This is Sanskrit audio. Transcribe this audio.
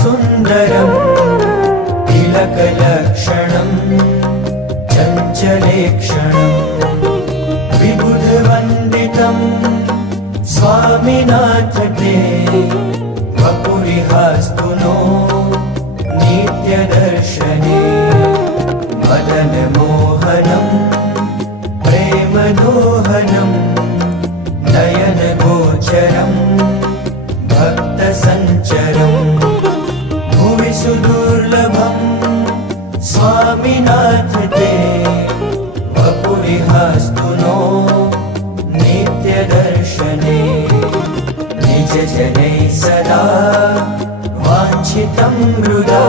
सुन्दरम् तिलकलक्षणम् चञ्चलेक्षणम् विबुधवन्दितम् स्वामिनाथ ते वपुरिहास्तु नो नित्यदर्शने मदनमोहनम् प्रेमदोहनम् नयनगोचरम् भक्तसञ्चरम् भुवि सुदुर्लभम् स्वामिनाथ ते वपुरिहास्तु नो नित्यदर्शने निजजनैः सदा वाञ्छितं हृदा